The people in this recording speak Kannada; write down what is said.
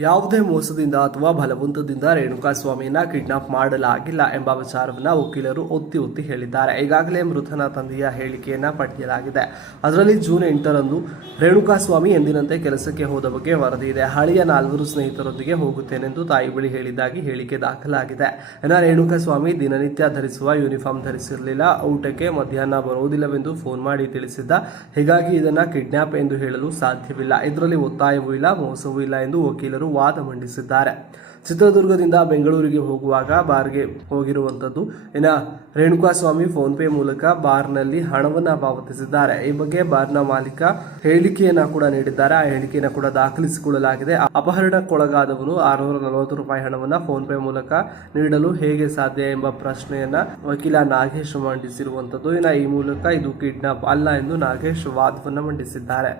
ಯಾವುದೇ ಮೋಸದಿಂದ ಅಥವಾ ಬಲವಂತದಿಂದ ರೇಣುಕಾಸ್ವಾಮಿಯನ್ನ ಕಿಡ್ನಾಪ್ ಮಾಡಲಾಗಿಲ್ಲ ಎಂಬ ವಿಚಾರವನ್ನ ವಕೀಲರು ಒತ್ತಿ ಒತ್ತಿ ಹೇಳಿದ್ದಾರೆ. ಈಗಾಗಲೇ ಮೃತನ ತಂದೆಯ ಹೇಳಿಕೆಯನ್ನ ಪಡೆಯಲಾಗಿದೆ. ಅದರಲ್ಲಿ ಜೂನ್ ಎಂಟರಂದು ರೇಣುಕಾಸ್ವಾಮಿ ಎಂದಿನಂತೆ ಕೆಲಸಕ್ಕೆ ಹೋದ ಬಗ್ಗೆ ವರದಿ ಇದೆ. ಹಳೆಯ ನಾಲ್ವರು ಸ್ನೇಹಿತರೊಂದಿಗೆ ಹೋಗುತ್ತೇನೆಂದು ತಾಯಿ ಬಳಿ ಹೇಳಿದ್ದಾಗಿ ಹೇಳಿಕೆ ದಾಖಲಾಗಿದೆ. ಇನ್ನು ರೇಣುಕಾಸ್ವಾಮಿ ದಿನನಿತ್ಯ ಧರಿಸುವ ಯೂನಿಫಾರ್ಮ್ ಧರಿಸಿರಲಿಲ್ಲ. ಊಟಕ್ಕೆ ಮಧ್ಯಾಹ್ನ ಬರುವುದಿಲ್ಲವೆಂದು ಫೋನ್ ಮಾಡಿ ತಿಳಿಸಿದ್ದ ಹೀಗಾಗಿ ಇದನ್ನ ಕಿಡ್ನಾಪ್ ಎಂದು ಹೇಳಲು ಸಾಧ್ಯವಿಲ್ಲ. ಇದರಲ್ಲಿ ಒತ್ತಾಯವೂ ಇಲ್ಲ, ಮೋಸವೂ ಇಲ್ಲ ಎಂದು ವಕೀಲರು ವಾದ ಮಂಡಿಸಿದ್ದಾರೆ. ಚಿತ್ರದುರ್ಗದಿಂದ ಬೆಂಗಳೂರಿಗೆ ಹೋಗುವಾಗ ಬಾರ್ಗೆ ಹೋಗಿರುವಂತದ್ದು. ಇನ್ನು ರೇಣುಕಾಸ್ವಾಮಿ ಫೋನ್ ಪೇ ಮೂಲಕ ಬಾರ್ನಲ್ಲಿ ಹಣವನ್ನ ಪಾವತಿಸಿದ್ದಾರೆ. ಈ ಬಗ್ಗೆ ಬಾರ್ನ ಮಾಲೀಕ ಹೇಳಿಕೆಯನ್ನ ಕೂಡ ನೀಡಿದ್ದಾರೆ. ಆ ಹೇಳಿಕೆಯನ್ನ ಕೂಡ ದಾಖಲಿಸಿಕೊಳ್ಳಲಾಗಿದೆ. ಅಪಹರಣಕ್ಕೊಳಗಾದವನು ಆರುನೂರ ನಲವತ್ತು ರೂಪಾಯಿ ಹಣವನ್ನ ಫೋನ್ ಪೇ ಮೂಲಕ ನೀಡಲು ಹೇಗೆ ಸಾಧ್ಯ ಎಂಬ ಪ್ರಶ್ನೆಯನ್ನ ವಕೀಲ ನಾಗೇಶ್ ಮಂಡಿಸಿರುವಂತದ್ದು. ಇನ್ನ ಈ ಮೂಲಕ ಇದು ಕಿಡ್ನಾಪ್ ಅಲ್ಲ ಎಂದು ನಾಗೇಶ್ ವಾದವನ್ನ ಮಂಡಿಸಿದ್ದಾರೆ.